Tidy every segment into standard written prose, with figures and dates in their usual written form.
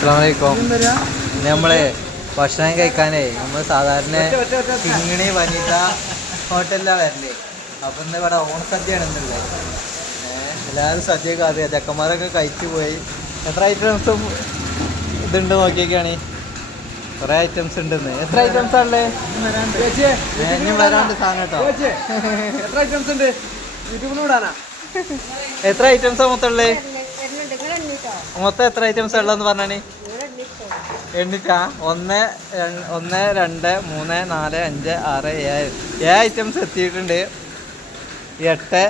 അസ്സലാമലൈക്കും. നമ്മളെ ഭക്ഷണം കഴിക്കാനേ നമ്മൾ സാധാരണ കിങ്ങിണി വനിത ഹോട്ടലിലാണ് വരല്. അപ്പം ഇന്ന് ഇവിടെ ഓണസദ്യയാണ് എന്നുള്ളത്. എല്ലാവരും സദ്യയൊക്കെ അറിയാം. ചെക്കന്മാരൊക്കെ കഴിച്ചു പോയി. എത്ര ഐറ്റംസും ഇതുണ്ട് നോക്കിയൊക്കെയാണ്. കുറേ ഐറ്റംസ് ഉണ്ടെന്ന്. എത്ര ഐറ്റംസ് ആണല്ലേ? ഇനി വരാണ്ട് സാധനം കേട്ടോ. എത്ര ഐറ്റംസ് ഉണ്ട്? യൂട്യൂബിലൂടാനാ? എത്ര ഐറ്റംസാ മൊത്തം ഉള്ളത്? മൊത്തം എത്ര ഐറ്റംസ് ഉള്ളതെന്ന് പറഞ്ഞാണ്. എണ്ണിട്ടാ 1 2 3 4 5 6 7 ഐറ്റംസ് എത്തിയിട്ടുണ്ട്. 8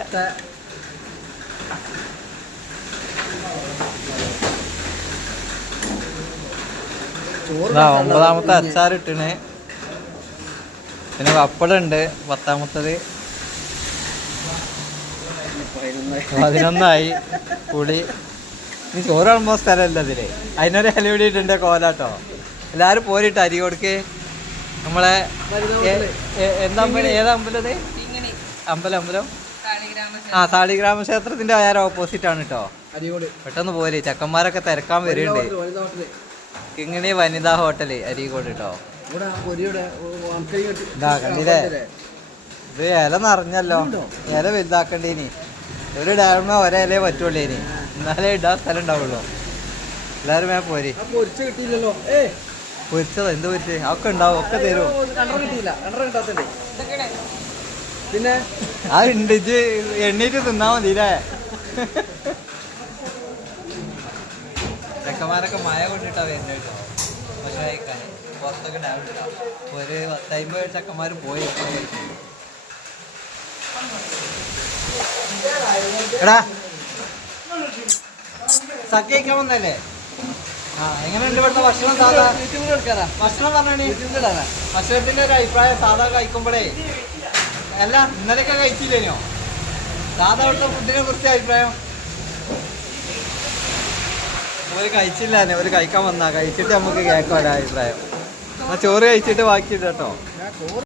9ാമത്തെ അച്ചാർ ഇട്ടിന്. പിന്നെ പപ്പടം ഉണ്ട് 10ാമത്തത്. 11ആയി. പുളി. നീ ചോറ് വിളമ്പോ സ്ഥലമല്ല ഇതില്. അതിനൊരു ഇല പിടിയിട്ടുണ്ട് കോലാട്ടോ. എല്ലാരും പോരിട്ട് അരി കൊടുക്ക്. നമ്മളെ എന്താ അമ്പലം? ഏതാ അമ്പലം ഇത്? അമ്പലം താളി ഗ്രാമക്ഷേത്രത്തിന്റെ ആയാലും ഓപ്പോസിറ്റ് ആണ് കേട്ടോ. പെട്ടെന്ന് പോര്. ചെക്കന്മാരൊക്കെ തിരക്കാൻ വരുന്നുണ്ട്. കിങ്ങിണി വനിതാ ഹോട്ടല് അരീക്കോട് കേട്ടോ. ഇതാ കണ്ടില്ലേ? ഇത് ഇല നിറഞ്ഞല്ലോ. ഇല വലുതാക്കണ്ടേനി. ഒരു ഡാമ ഒരേ പറ്റുള്ളൂ. ഇനി എന്നാലേ ഇടാൻ സ്ഥലം ഉണ്ടാവുള്ളൂ. എല്ലാവരും വേ പോരി. പൊരിച്ചത് എന്ത് പൊരിച്ച് ഒക്കെ ഉണ്ടാവും. ഒക്കെ തരും. പിന്നെ ആ ഉണ്ട്. ഇജ്ജ് എണ്ണീറ്റ് തിന്നാ മതില്ലേ? ചെക്കന്മാരൊക്കെ മഴ കൊണ്ടിട്ടാ വരുന്നത് കേട്ടോ. ഭക്ഷണം കഴിക്കാൻ പുറത്തൊക്കെ ഡാം ഉണ്ടാവും. ഒരു 10-50 ചെക്കന്മാർ പോയി. എടാ സദ്യ കഴിക്കാൻ വന്നല്ലേ? എങ്ങനെയുണ്ട് ഇവിടുത്തെ ഭക്ഷണം? സാധാ ഭക്ഷണം പറഞ്ഞേ. ഭക്ഷണത്തിന്റെ ഒരു അഭിപ്രായം സാധാ കഴിക്കുമ്പോഴേ അല്ല ഇന്നലെയൊക്കെ കഴിച്ചില്ലേനോ? സാധാ ഇവിടുത്തെ ഫുഡിനെ കുറിച്ച് അഭിപ്രായം? ഒരു കഴിച്ചില്ലാന്നെ. ഒരു കഴിക്കാൻ വന്നാ കഴിച്ചിട്ട് നമുക്ക് കേൾക്കാം ഒരു അഭിപ്രായം. ചോറ് കഴിച്ചിട്ട് ബാക്കിയിട്ടോ.